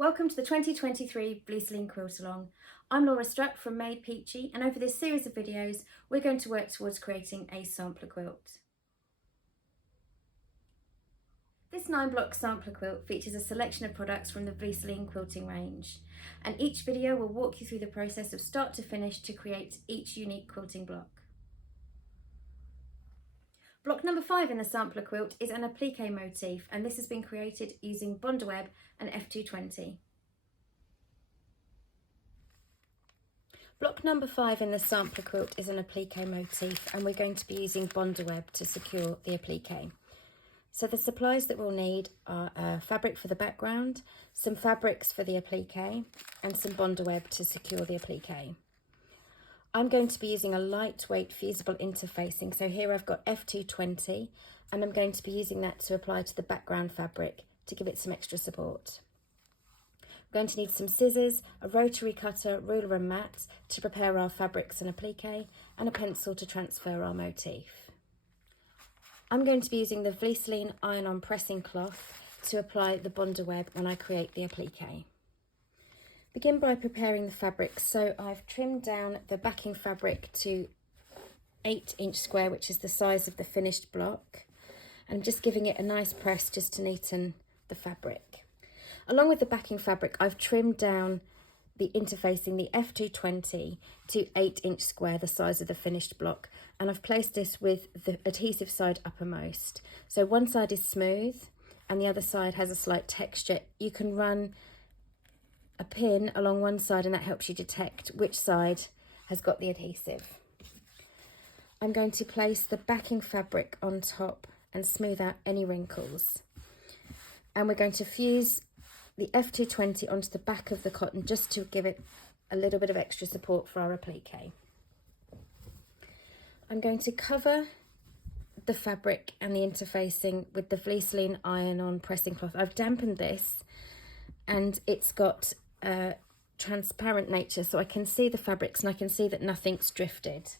Welcome to the 2023 Fleece-Lean Quilt Along. I'm Laura Struck from Made Peachy, and over this series of videos we're going to work towards creating a sampler quilt. This 9-block sampler quilt features a selection of products from the Fleece-Lean quilting range, and each video will walk you through the process of start to finish to create each unique quilting block. Block number 5 in the sampler quilt is an appliqué motif, and this has been created using Bondaweb and F220. Block number 5 in the sampler quilt is an appliqué motif, and we're going to be using Bondaweb to secure the appliqué. So the supplies that we'll need are fabric for the background, some fabrics for the appliqué, and some Bondaweb to secure the appliqué. I'm going to be using a lightweight fusible interfacing, so here I've got F220, and I'm going to be using that to apply to the background fabric to give it some extra support. We're going to need some scissors, a rotary cutter, ruler and mat to prepare our fabrics and appliqué, and a pencil to transfer our motif. I'm going to be using the Fleece-Lean iron-on pressing cloth to apply the Bondaweb when I create the appliqué. Begin by preparing the fabric. So I've trimmed down the backing fabric to 8-inch square, which is the size of the finished block. I'm just giving it a nice press just to neaten the fabric. Along with the backing fabric, I've trimmed down the interfacing, the F220, to 8-inch square, the size of the finished block. And I've placed this with the adhesive side uppermost. So one side is smooth and the other side has a slight texture. You can run a pin along one side and that helps you detect which side has got the adhesive. I'm going to place the backing fabric on top and smooth out any wrinkles. And we're going to fuse the F220 onto the back of the cotton just to give it a little bit of extra support for our appliqué. I'm going to cover the fabric and the interfacing with the Fleece-Lean iron-on pressing cloth. I've dampened this and it's got a transparent nature, so I can see the fabrics and I can see that nothing's drifted.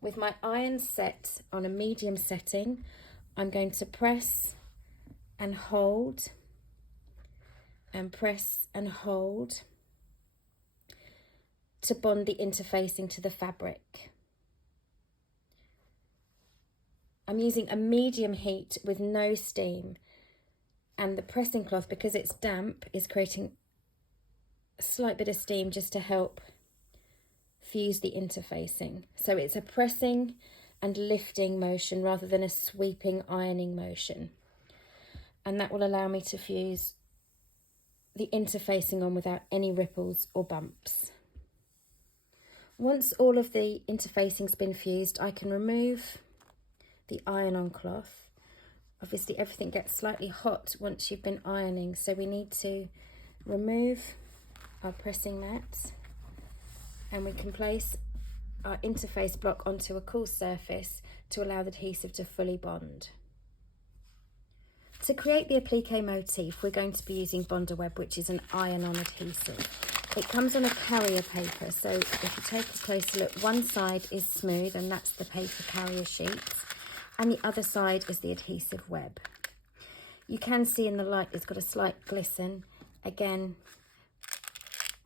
With my iron set on a medium setting, I'm going to press and hold and press and hold to bond the interfacing to the fabric. I'm using a medium heat with no steam, and the pressing cloth, because it's damp, is creating a slight bit of steam just to help fuse the interfacing. So it's a pressing and lifting motion rather than a sweeping ironing motion. And that will allow me to fuse the interfacing on without any ripples or bumps. Once all of the interfacing's been fused, I can remove the iron-on cloth. Obviously everything gets slightly hot once you've been ironing, so we need to remove our pressing mat, and we can place our interface block onto a cool surface to allow the adhesive to fully bond. To create the appliqué motif, we're going to be using Bondaweb, which is an iron-on adhesive. It comes on a carrier paper, so if you take a closer look, one side is smooth and that's the paper carrier sheets, and the other side is the adhesive web. You can see in the light it's got a slight glisten. Again,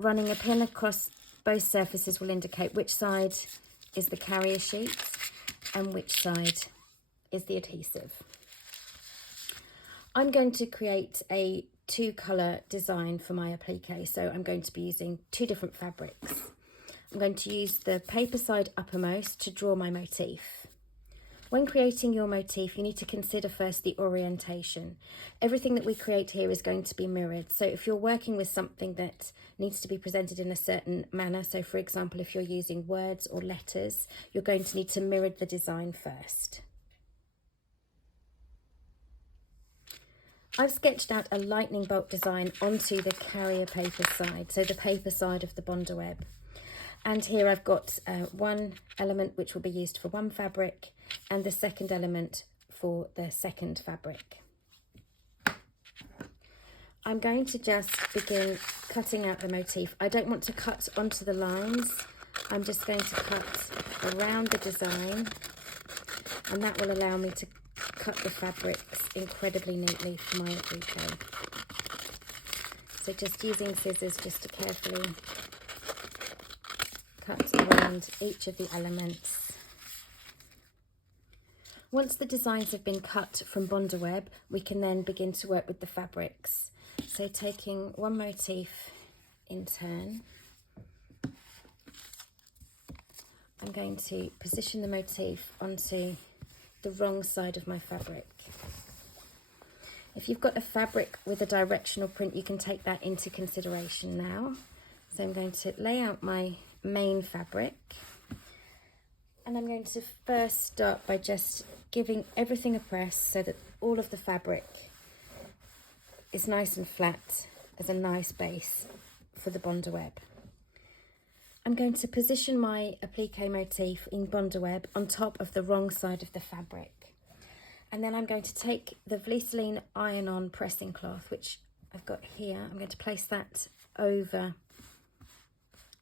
running a pin across both surfaces will indicate which side is the carrier sheet and which side is the adhesive. I'm going to create a 2-colour design for my appliqué, so I'm going to be using 2 different fabrics. I'm going to use the paper side uppermost to draw my motif. When creating your motif, you need to consider first the orientation. Everything that we create here is going to be mirrored. So if you're working with something that needs to be presented in a certain manner, so for example, if you're using words or letters, you're going to need to mirror the design first. I've sketched out a lightning bolt design onto the carrier paper side, so the paper side of the Bondaweb. And here I've got one element which will be used for one fabric and the second element for the second fabric. I'm going to just begin cutting out the motif. I don't want to cut onto the lines. I'm just going to cut around the design, and that will allow me to cut the fabrics incredibly neatly for my appliqué. So just using scissors just to carefully cut around each of the elements. Once the designs have been cut from Bondaweb, we can then begin to work with the fabrics. So taking one motif in turn, I'm going to position the motif onto the wrong side of my fabric. If you've got a fabric with a directional print, you can take that into consideration now. So I'm going to lay out my main fabric, and I'm going to first start by just giving everything a press so that all of the fabric is nice and flat as a nice base for the Bondaweb. I'm going to position my appliqué motif in Bondaweb on top of the wrong side of the fabric. And then I'm going to take the Vliseline iron-on pressing cloth, which I've got here. I'm going to place that over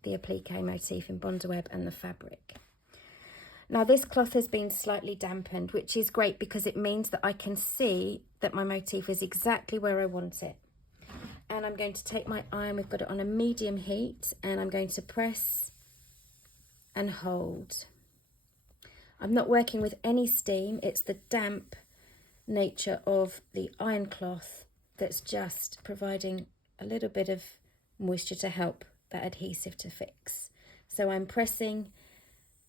the appliqué motif in Bondaweb and the fabric. Now this cloth has been slightly dampened, which is great because it means that I can see that my motif is exactly where I want it. And I'm going to take my iron, we've got it on a medium heat, and I'm going to press and hold. I'm not working with any steam, it's the damp nature of the iron cloth that's just providing a little bit of moisture to help that adhesive to fix. So I'm pressing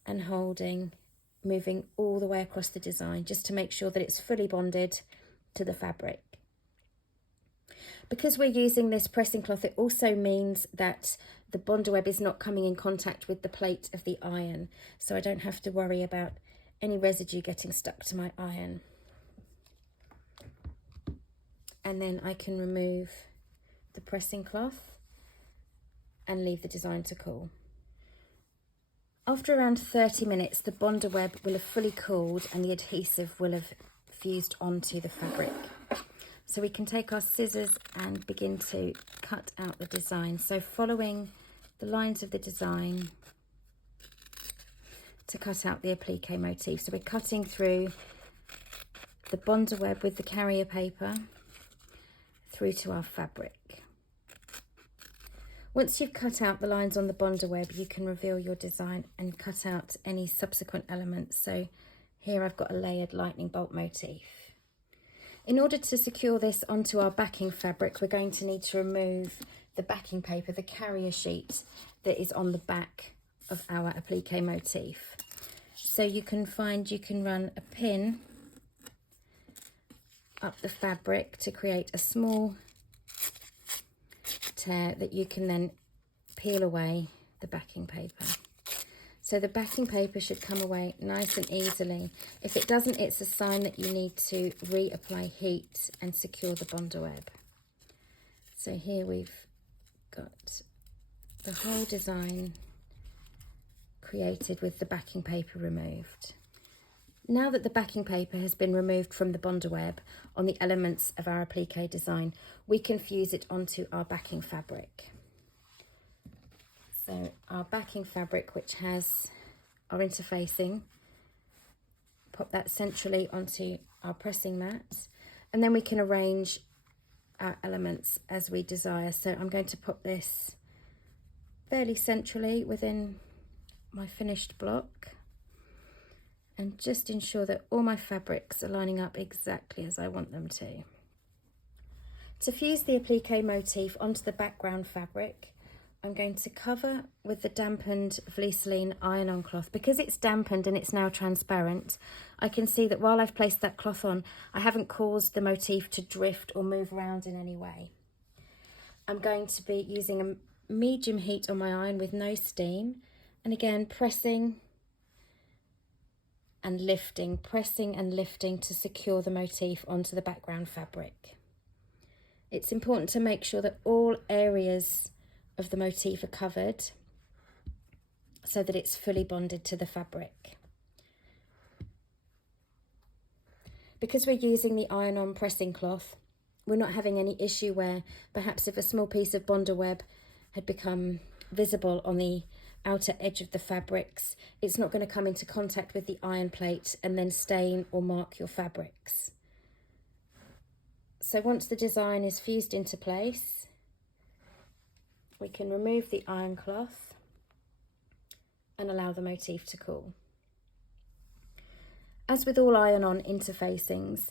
and holding, moving all the way across the design just to make sure that it's fully bonded to the fabric. Because we're using this pressing cloth, it also means that the Bondaweb is not coming in contact with the plate of the iron, so I don't have to worry about any residue getting stuck to my iron. And then I can remove the pressing cloth and leave the design to cool. After around 30 minutes, the Bondaweb will have fully cooled and the adhesive will have fused onto the fabric. So we can take our scissors and begin to cut out the design. So following the lines of the design to cut out the appliqué motif. So we're cutting through the Bondaweb with the carrier paper through to our fabric. Once you've cut out the lines on the Bondaweb, you can reveal your design and cut out any subsequent elements. So here I've got a layered lightning bolt motif. In order to secure this onto our backing fabric, we're going to need to remove the backing paper, the carrier sheet that is on the back of our appliqué motif. So you can run a pin up the fabric to create a small tear that you can then peel away the backing paper. So the backing paper should come away nice and easily. If it doesn't, it's a sign that you need to reapply heat and secure the Bondaweb. So here we've got the whole design created with the backing paper removed. Now that the backing paper has been removed from the Bondaweb on the elements of our appliqué design, we can fuse it onto our backing fabric. So our backing fabric, which has our interfacing, pop that centrally onto our pressing mat, and then we can arrange our elements as we desire. So I'm going to pop this fairly centrally within my finished block and just ensure that all my fabrics are lining up exactly as I want them to. To fuse the appliqué motif onto the background fabric, I'm going to cover with the dampened Vliseline iron-on cloth. Because it's dampened and it's now transparent, I can see that while I've placed that cloth on, I haven't caused the motif to drift or move around in any way. I'm going to be using a medium heat on my iron with no steam, and again pressing and lifting to secure the motif onto the background fabric. It's important to make sure that all areas of the motif are covered so that it's fully bonded to the fabric. Because we're using the iron-on pressing cloth, we're not having any issue where perhaps if a small piece of Bondaweb had become visible on the outer edge of the fabrics, it's not going to come into contact with the iron plate and then stain or mark your fabrics. So once the design is fused into place, we can remove the iron cloth and allow the motif to cool. As with all iron-on interfacings,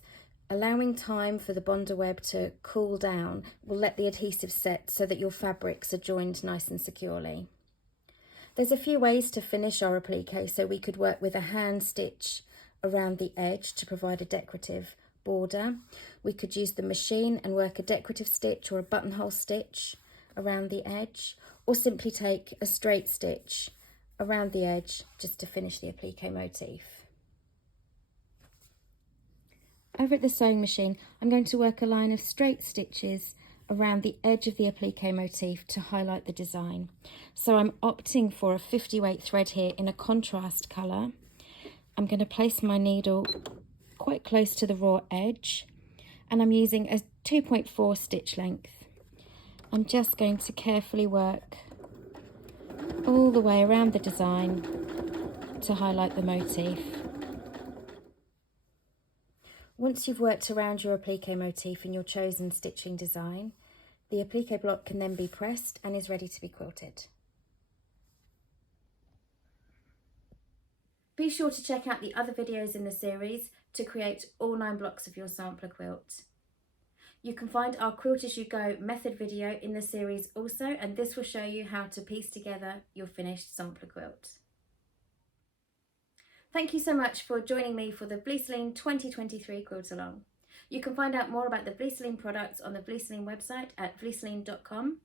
allowing time for the Bondaweb to cool down will let the adhesive set so that your fabrics are joined nice and securely. There's a few ways to finish our applique, so we could work with a hand stitch around the edge to provide a decorative border. We could use the machine and work a decorative stitch or a buttonhole stitch around the edge, or simply take a straight stitch around the edge just to finish the applique motif. Over at the sewing machine, I'm going to work a line of straight stitches around the edge of the applique motif to highlight the design. So I'm opting for a 50 weight thread here in a contrast colour. I'm going to place my needle quite close to the raw edge, and I'm using a 2.4 stitch length. I'm just going to carefully work all the way around the design to highlight the motif. Once you've worked around your applique motif in your chosen stitching design, the applique block can then be pressed and is ready to be quilted. Be sure to check out the other videos in the series to create all 9 blocks of your sampler quilt. You can find our Quilt as you go method video in the series also, and this will show you how to piece together your finished sampler quilt. Thank you so much for joining me for the Bleaseline 2023 Quilt Along. You can find out more about the Bleaseline products on the Bleaseline website at bleaseline.com,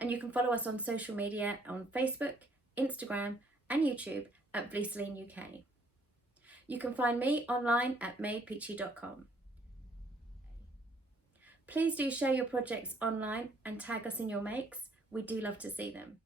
and you can follow us on social media on Facebook, Instagram and YouTube at Bleaseline UK. You can find me online at madepeachy.com. Please do share your projects online and tag us in your makes. We do love to see them.